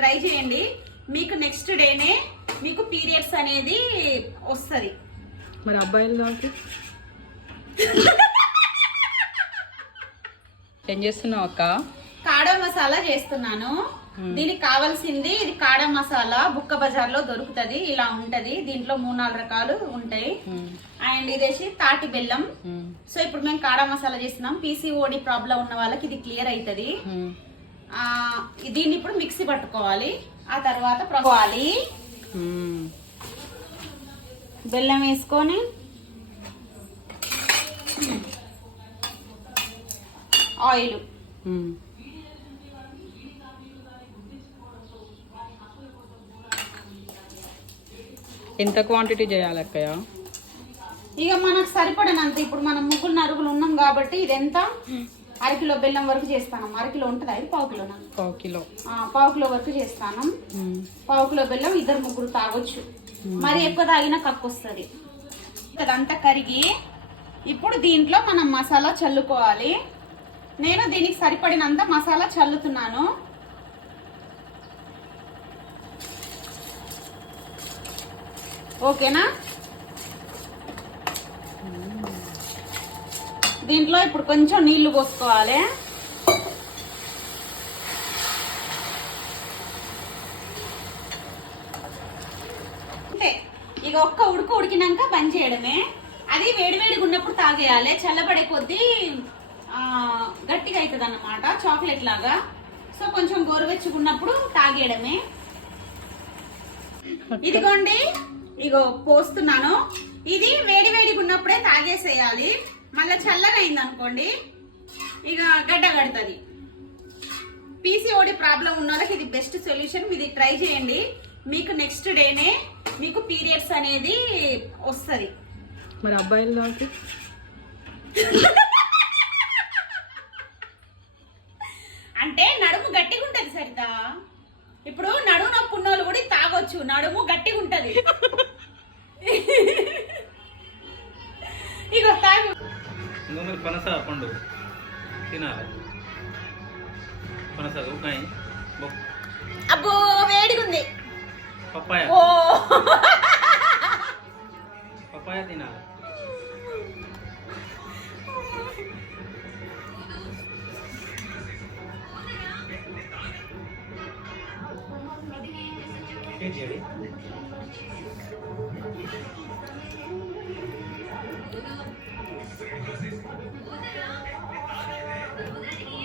Try చేయండి, మీకు next డేనే మీకు పీరియడ్స్ అనేది వస్తుంది. మరి అబ్బాయిలు కాబట్టి ఏం చేస్తున్నావు అక్క? కాడా మసాలా చేస్తున్నాను. దీనికి కావాల్సింది ఇది కాడా మసాలా బుక్క బజార్ లో దొరుకుతది. ఇలా ఉంటది, దీంట్లో 3-4 రకాలు ఉంటాయి. అండ్ ఇదేసి తాటి బెల్లం. సో ఇప్పుడు మేము కాడా మసాలా చేస్తున్నాం. పీసీఓడి ప్రాబ్లం ఉన్న వాళ్ళకి ఇది క్లియర్ అవుతుంది. దీన్ని ఇప్పుడు మిక్సీ పట్టుకోవాలి. ఆ తర్వాత పట్టుకోవాలి, బెల్లం వేసుకొని ఆయిల్, ఎంత క్వాంటిటీ చేయాలి అక్కయ్య? ఇక మనకు సరిపడనంత. ఇప్పుడు మనం 3 నరుగులు ఉన్నాం కాబట్టి ఇది ఎంత, అరకిలో బెల్లం వరకు చేస్తాను. అరకిలో ఉంటుంది, అది పావు కిలోనా? పావు కిలో వరకు చేస్తాను. పావు కిలో బెల్లం 2-3 తాగొచ్చు. మరి ఎక్కువ తాగినా కక్కు వస్తుంది. అదంతా కరిగి ఇప్పుడు దీంట్లో మనం మసాలా చల్లుకోవాలి. నేను దీనికి సరిపడినంత మసాలా చల్లుతున్నాను. ఓకేనా? దీంట్లో ఇప్పుడు కొంచెం నీళ్లు పోసుకోవాలి. అంటే ఇక ఒక్క ఉడికినాక బంద్ చేయడమే. అది వేడివేడిగా ఉన్నప్పుడు తాగేయాలి. చల్లబడే కొద్దీ గట్టిగా అవుతుంది అన్నమాట, చాక్లెట్ లాగా. సో కొంచెం గోరువెచ్చగా ఉన్నప్పుడు తాగేయడమే. ఇదిగోండి, ఇగో పోస్తున్నాను. ఇది వేడివేడిగా ఉన్నప్పుడే తాగేసేయాలి. మళ్ళీ చల్లగా అయింది అనుకోండి ఇక గడ్డ కడుతుంది. పీసీఓడి ప్రాబ్లం ఉన్న వాళ్ళకి ఇది బెస్ట్ సొల్యూషన్. ఇది ట్రై చేయండి, మీకు నెక్స్ట్ డేనే మీకు పీరియడ్స్ అనేది వస్తుంది. మరి అబ్బాయిలు కాబట్టి అంటే నడుము గట్టిగా ఉంటది సరిత. ఇప్పుడు నడుము నొప్పి ఉన్నోళ్ళు కూడా తాగొచ్చు, నడుము గట్టిగా ఉంటది. ఇగో తాగు. పనస పండు తినాలి. పనస ఉకాయి. అబ్బో వేడిగా ఉంది. పప్పాయ పప్పాయ తినాలి.